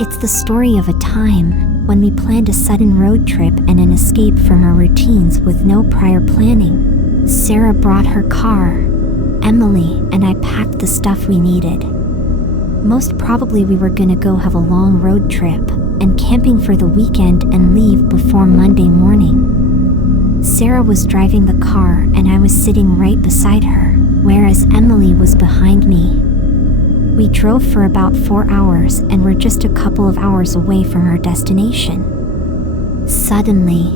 It's the story of a time when we planned a sudden road trip and an escape from our routines with no prior planning. Sarah brought her car. Emily and I packed the stuff we needed. Most probably we were gonna go have a long road trip and camping for the weekend and leave before Monday morning. Sarah was driving the car and I was sitting right beside her, whereas Emily was behind me. We drove for about 4 hours and were just a couple of hours away from our destination. Suddenly,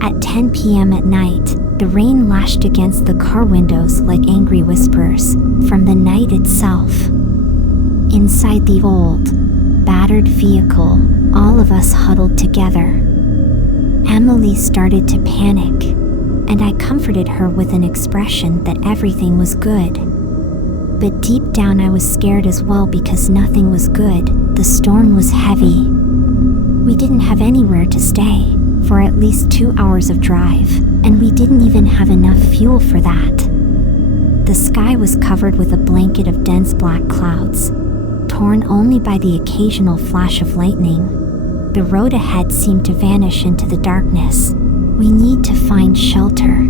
at 10 p.m. at night, the rain lashed against the car windows like angry whispers from the night itself. Inside the old, battered vehicle, all of us huddled together. Emily started to panic, and I comforted her with an expression that everything was good. But deep down I was scared as well because nothing was good. The storm was heavy. We didn't have anywhere to stay for at least 2 hours of drive, and we didn't even have enough fuel for that. The sky was covered with a blanket of dense black clouds, torn only by the occasional flash of lightning. The road ahead seemed to vanish into the darkness. We need to find shelter,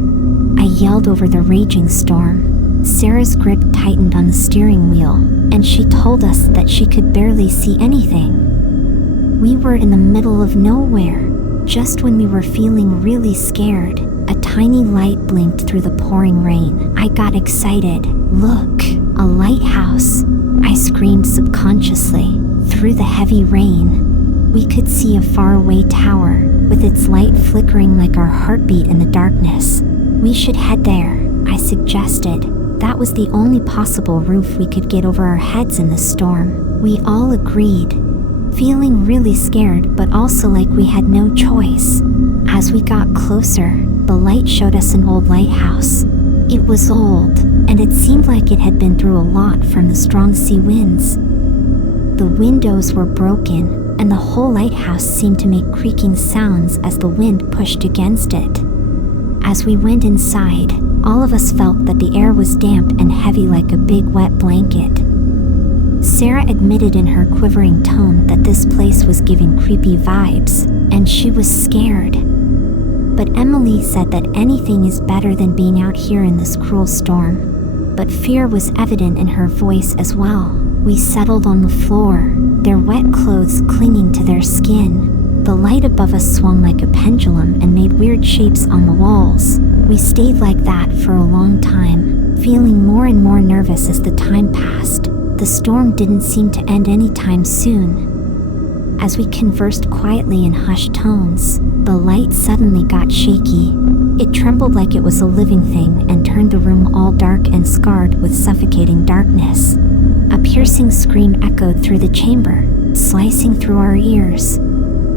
I yelled over the raging storm. Sarah's grip tightened on the steering wheel, and she told us that she could barely see anything. We were in the middle of nowhere. Just when we were feeling really scared, a tiny light blinked through the pouring rain. I got excited. Look, a lighthouse, I screamed subconsciously. Through the heavy rain, we could see a faraway tower, with its light flickering like our heartbeat in the darkness. We should head there, I suggested. That was the only possible roof we could get over our heads in the storm. We all agreed, feeling really scared but also like we had no choice. As we got closer, the light showed us an old lighthouse. It was old, and it seemed like it had been through a lot from the strong sea winds. The windows were broken, and the whole lighthouse seemed to make creaking sounds as the wind pushed against it. As we went inside, all of us felt that the air was damp and heavy like a big wet blanket. Sarah admitted in her quivering tone that this place was giving creepy vibes, and she was scared. But Emily said that anything is better than being out here in this cruel storm. But fear was evident in her voice as well. We settled on the floor, their wet clothes clinging to their skin. The light above us swung like a pendulum and made weird shapes on the walls. We stayed like that for a long time, feeling more and more nervous as the time passed. The storm didn't seem to end anytime soon. As we conversed quietly in hushed tones, the light suddenly got shaky. It trembled like it was a living thing and turned the room all dark and scarred with suffocating darkness. A piercing scream echoed through the chamber, slicing through our ears.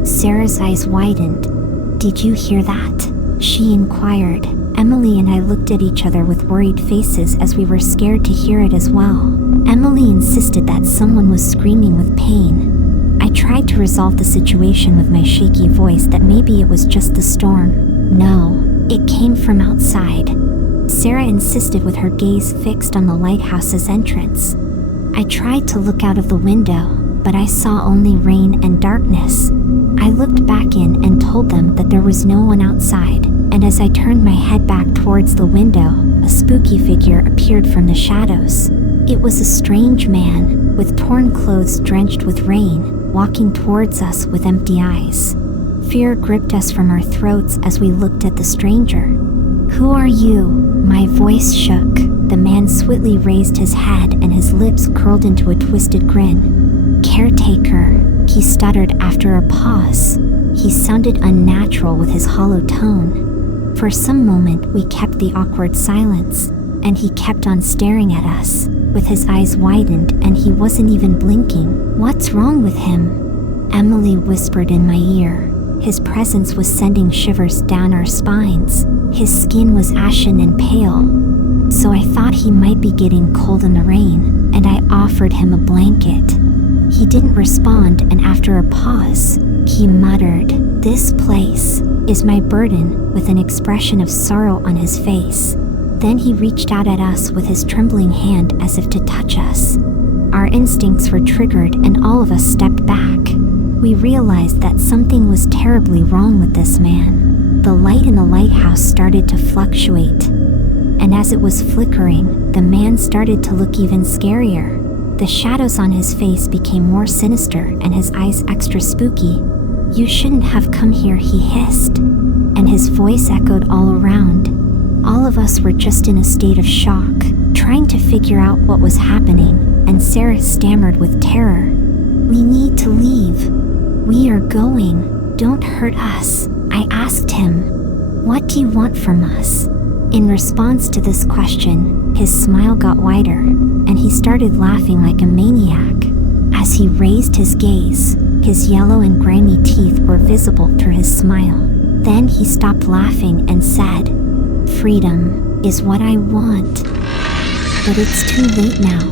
Sarah's eyes widened. "Did you hear that?" she inquired. Emily and I looked at each other with worried faces as we were scared to hear it as well. Emily insisted that someone was screaming with pain. I tried to resolve the situation with my shaky voice that maybe it was just the storm. No, it came from outside. Sarah insisted with her gaze fixed on the lighthouse's entrance. I tried to look out of the window, but I saw only rain and darkness. I looked back in and told them that there was no one outside, and as I turned my head back towards the window, a spooky figure appeared from the shadows. It was a strange man, with torn clothes drenched with rain, walking towards us with empty eyes. Fear gripped us from our throats as we looked at the stranger. "Who are you?" My voice shook. The man swiftly raised his head and his lips curled into a twisted grin. "Caretaker," he stuttered after a pause. He sounded unnatural with his hollow tone. For some moment we kept the awkward silence, and he kept on staring at us, with his eyes widened and he wasn't even blinking. "What's wrong with him?" Emily whispered in my ear. His presence was sending shivers down our spines. His skin was ashen and pale, so I thought he might be getting cold in the rain, and I offered him a blanket. He didn't respond, and after a pause, he muttered, "This place is my burden," with an expression of sorrow on his face. Then he reached out at us with his trembling hand as if to touch us. Our instincts were triggered and all of us stepped back. We realized that something was terribly wrong with this man. The light in the lighthouse started to fluctuate, and as it was flickering, the man started to look even scarier. The shadows on his face became more sinister and his eyes extra spooky. "You shouldn't have come here," he hissed, and his voice echoed all around. All of us were just in a state of shock, trying to figure out what was happening, and Sarah stammered with terror. "We need to leave. We are going. Don't hurt us," I asked him. "What do you want from us?" In response to this question, his smile got wider, and he started laughing like a maniac. As he raised his gaze, his yellow and grimy teeth were visible through his smile. Then he stopped laughing and said, "Freedom is what I want. But it's too late now."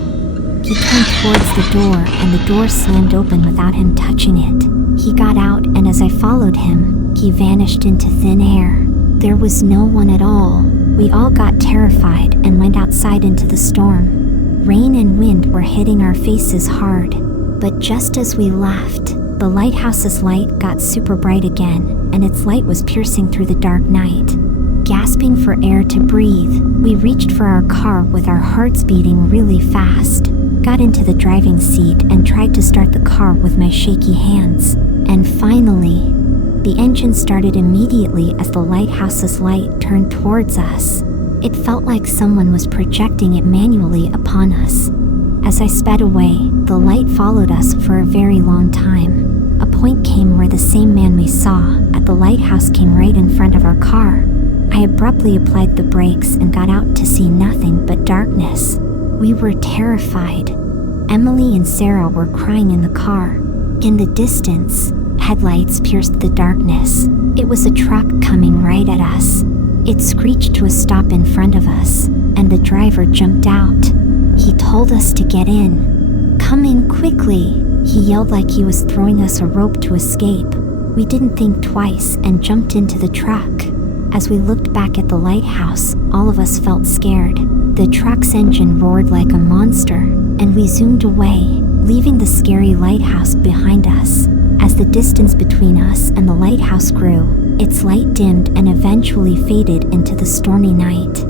He turned towards the door, and the door slammed open without him touching it. He got out, and as I followed him, he vanished into thin air. There was no one at all. We all got terrified and went outside into the storm. Rain and wind were hitting our faces hard. But just as we left, the lighthouse's light got super bright again, and its light was piercing through the dark night. Gasping for air to breathe, we reached for our car with our hearts beating really fast, got into the driving seat and tried to start the car with my shaky hands. And finally, the engine started immediately as the lighthouse's light turned towards us. It felt like someone was projecting it manually upon us. As I sped away, the light followed us for a very long time. A point came where the same man we saw at the lighthouse came right in front of our car. I abruptly applied the brakes and got out to see nothing but darkness. We were terrified. Emily and Sarah were crying in the car. In the distance, headlights pierced the darkness. It was a truck coming right at us. It screeched to a stop in front of us, and the driver jumped out. He told us to get in. "Come in quickly," he yelled like he was throwing us a rope to escape. We didn't think twice and jumped into the truck. As we looked back at the lighthouse, all of us felt scared. The truck's engine roared like a monster, and we zoomed away, leaving the scary lighthouse behind us. As the distance between us and the lighthouse grew, its light dimmed and eventually faded into the stormy night.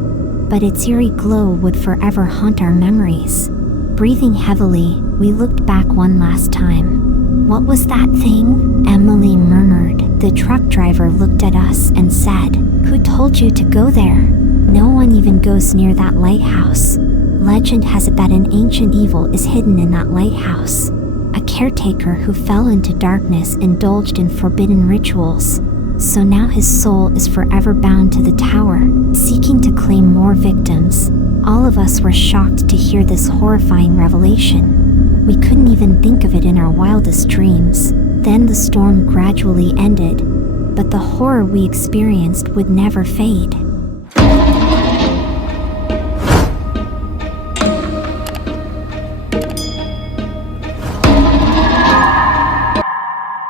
But its eerie glow would forever haunt our memories. Breathing heavily, we looked back one last time. "What was that thing?" Emily murmured. The truck driver looked at us and said, "Who told you to go there? No one even goes near that lighthouse. Legend has it that an ancient evil is hidden in that lighthouse. A caretaker who fell into darkness indulged in forbidden rituals. So now his soul is forever bound to the tower, seeking to claim more victims." All of us were shocked to hear this horrifying revelation. We couldn't even think of it in our wildest dreams. Then the storm gradually ended, but the horror we experienced would never fade.